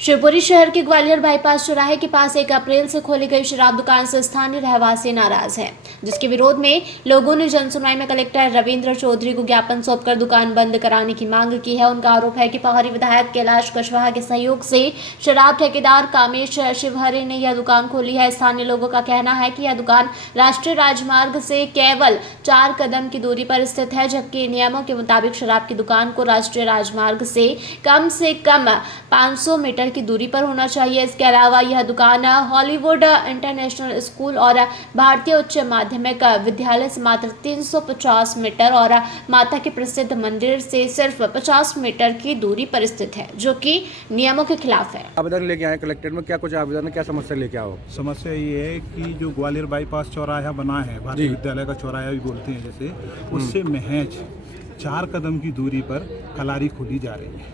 शिवपुरी शहर के ग्वालियर बाईपास चौराहे के पास 1 अप्रैल से खोली गई शराब दुकान से स्थानीय रहवासी नाराज हैं, जिसके विरोध में लोगों ने जनसुनवाई में कलेक्टर रविंद्र चौधरी को ज्ञापन सौंपकर दुकान बंद कराने की मांग की है। उनका आरोप है कि प्रभारी विधायक कैलाश कुशवाहा के सहयोग से शराब ठेकेदार कामेश शिवहरे ने यह दुकान खोली है। स्थानीय लोगों का कहना है कि यह दुकान राष्ट्रीय राजमार्ग से केवल 4 कदम की दूरी पर स्थित है, जबकि नियमों के मुताबिक शराब की दुकान को राष्ट्रीय राजमार्ग से कम 500 मीटर की दूरी पर होना चाहिए। इसके अलावा यह दुकान हॉलीवुड इंटरनेशनल स्कूल और भारतीय उच्च माध्यमिक विद्यालय से मात्र 350 मीटर और माता के प्रसिद्ध मंदिर से सिर्फ 50 मीटर की दूरी पर स्थित है, जो कि नियमों के खिलाफ है। आवेदन लेके आए कलेक्टर में, क्या कुछ आवेदन है, क्या समस्या लेके आओ? समस्या ये है कि जो ग्वालियर बाईपास चौराहा बना है, भारतीय विद्यालय का चौराहा भी बोलते हैं जैसे, उससे महज 4 कदम की दूरी पर कलारी खोली जा रही है।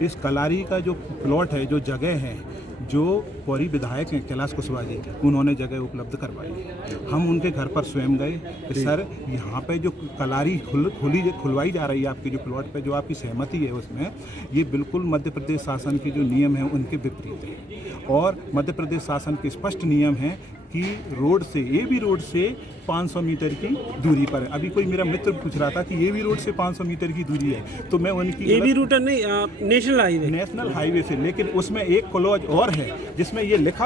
इस कलारी का जो प्लॉट है, जो जगह है, जो पौरी विधायक हैं कैलाश कुशवाहा जी, उन्होंने जगह उपलब्ध करवाई है। हम उनके घर पर स्वयं गए कि सर यहाँ पे जो कलारी खुलवाई जा रही है आपके जो प्लॉट पे, जो आपकी सहमति है उसमें, ये बिल्कुल मध्य प्रदेश शासन के जो नियम हैं उनके विपरीत है। और मध्य प्रदेश शासन के स्पष्ट नियम हैं कि रोड से, ये भी रोड से 500 मीटर की दूरी पर है। अभी कोई मेरा मित्र पूछ रहा था कि ये भी रोड से 500 मीटर की दूरी है, तो मैं उनकी ये भी रूट नहीं, नेशनल हाईवे से, लेकिन उसमें एक क्लॉज और है जिसमें ये लिखा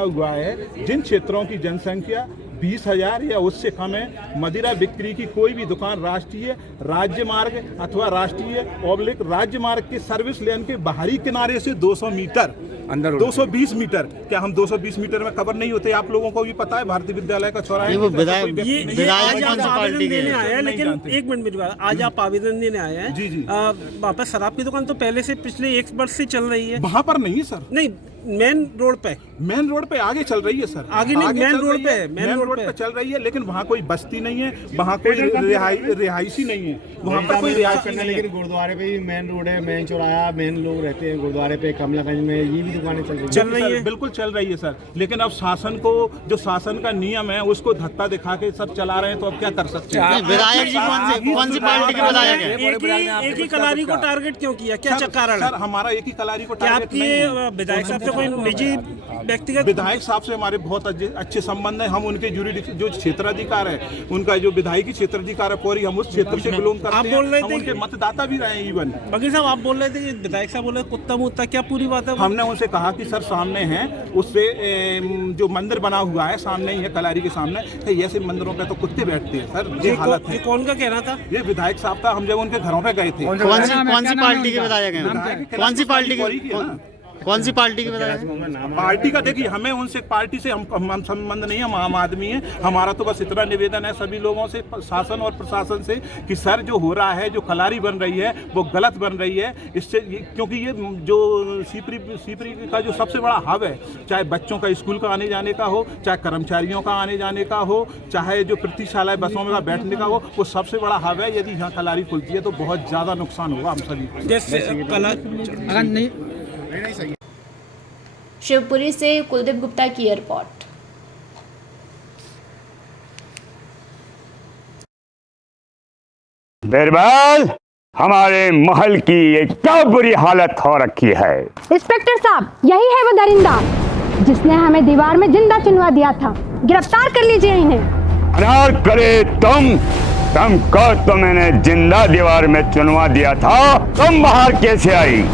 हुआ है जिन क्षेत्रों की जनसंख्या 20,000 या उससे कम है, मदिरा बिक्री की कोई भी दुकान राष्ट्रीय राज्य मार्ग अथवा राष्ट्रीय ऑब्लिक राज्य मार्ग के सर्विस लेन के बाहरी किनारे से 200 मीटर अंदर, 220 मीटर, क्या हम 220 मीटर में कवर नहीं होते? आप लोगों को भी पता है भारतीय विद्यालय का चौराहा है। आवेदन देने आए हैं, लेकिन एक मिनट मेरी बात, आज आप आवेदन देने आए हैं जी। वहाँ पर शराब की दुकान तो पहले से पिछले 1 वर्ष से चल रही है। वहाँ पर नहीं है सर, नहीं, मेन रोड पे आगे चल रही है सर, आगे नहीं, मेन रोड पे चल रही है, लेकिन वहाँ कोई बस्ती नहीं है, वहाँ कोई रिहायशी नहीं है, वहाँ पर कोई रिहायशी नहीं है। लेकिन गुरुद्वारे पे भी मेन रोड है, मेन चौराहा, मेन लोग रहते हैं गुरुद्वारे पे, कमलागंज में ये भी दुकानें चल रही है। बिल्कुल चल रही है सर, लेकिन अब शासन को, जो शासन का नियम है उसको धक्का दिखा के सब चला रहे हैं, तो अब क्या कर सकते हैं? विधायक जी कौन सी पार्टी के विधायक हैं? एक ही कलारी को टारगेट क्यों किया, क्या कारण है? सर हमारा एक ही कलारी को टारगेट नहीं है। विधायक साहब से कोई निजी व्यक्तिगत? विधायक साहब से हमारे बहुत अच्छे संबंध है। हम उनके जो क्षेत्राधिकार है, उनका जो विधायकी क्षेत्राधिकार है पौरी, हम उस क्षेत्र से बिलोंग करते हैं। आप बोल रहे थे उनके मतदाता भी रहे। इवन बघेल साहब, आप बोल रहे थे कि विधायक साहब बोले कुत्ता मुत्ता, क्या पूरी बात है? हमने उनसे कहा कि सर सामने है, उससे जो मंदिर बना हुआ है सामने ही है, कलारी के सामने, तो ऐसे मंदिरों पे तो कुत्ते बैठते हैं सर, ये हालत है। कौन का कहना था? ये विधायक साहब का। हम जब उनके घरों पे गए थे। कौन सी पार्टी के विधायक हैं? कौन सी पार्टी के विधायक? पार्टी का देखिए, हमें उनसे पार्टी से हम संबंध नहीं है, हम आम आदमी है। हमारा तो बस इतना निवेदन है सभी लोगों से, शासन और प्रशासन से, कि सर जो हो रहा है, जो कलारी बन रही है वो गलत बन रही है। इससे क्योंकि ये जो सीपरी का जो सबसे बड़ा हब है, चाहे बच्चों का स्कूल का आने जाने का हो, चाहे कर्मचारियों का आने जाने का हो, चाहे जो प्रतीक्षालय बसों में बैठने का हो, वो सबसे बड़ा हब है। यदि यहाँ कलारी खुलती है तो बहुत ज़्यादा नुकसान होगा हम सभी को। शिवपुरी से कुलदीप गुप्ता की रिपोर्ट। बिरबल, हमारे महल की ये क्या बुरी हालत हो रखी है। इंस्पेक्टर साहब, यही है वो दरिंदा जिसने हमें दीवार में जिंदा चुनवा दिया था। गिरफ्तार कर लीजिए इन्हें। अनार करे तुमको तो मैंने जिंदा दीवार में चुनवा दिया था, तुम बाहर कैसे आई?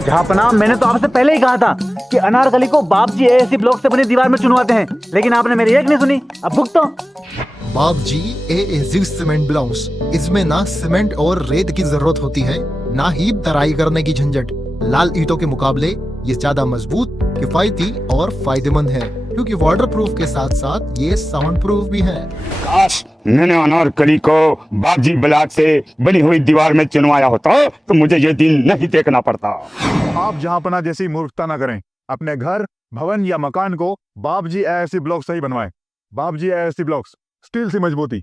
जहापनाह, मैंने तो आपसे पहले ही कहा था कि अनारकली को बाप जी एएससी ब्लॉक से बनी दीवार में चुनवाते हैं, लेकिन आपने मेरी एक नहीं सुनी। अब भुगतो। बाप जी एएससी सीमेंट ब्लॉक्स, इसमें ना सीमेंट और रेत की जरूरत होती है, ना ही तराई करने की झंझट। लाल ईंटों के मुकाबले ये ज्यादा मजबूत, किफायती और फायदेमंद है, क्योंकि वाटरप्रूफ के साथ साथ ये साउंड प्रूफ भी है। काश मैंने अनारकली को बापजी ब्लॉक से बनी हुई दीवार में चुनवाया होता तो मुझे ये दिन नहीं देखना पड़ता। आप जहांपना जैसी मूर्खता न करें। अपने घर, भवन या मकान को बापजी एएससी ब्लॉक से ही बनवाएं। बापजी एएससी ब्लॉक्स, स्टील से मजबूती,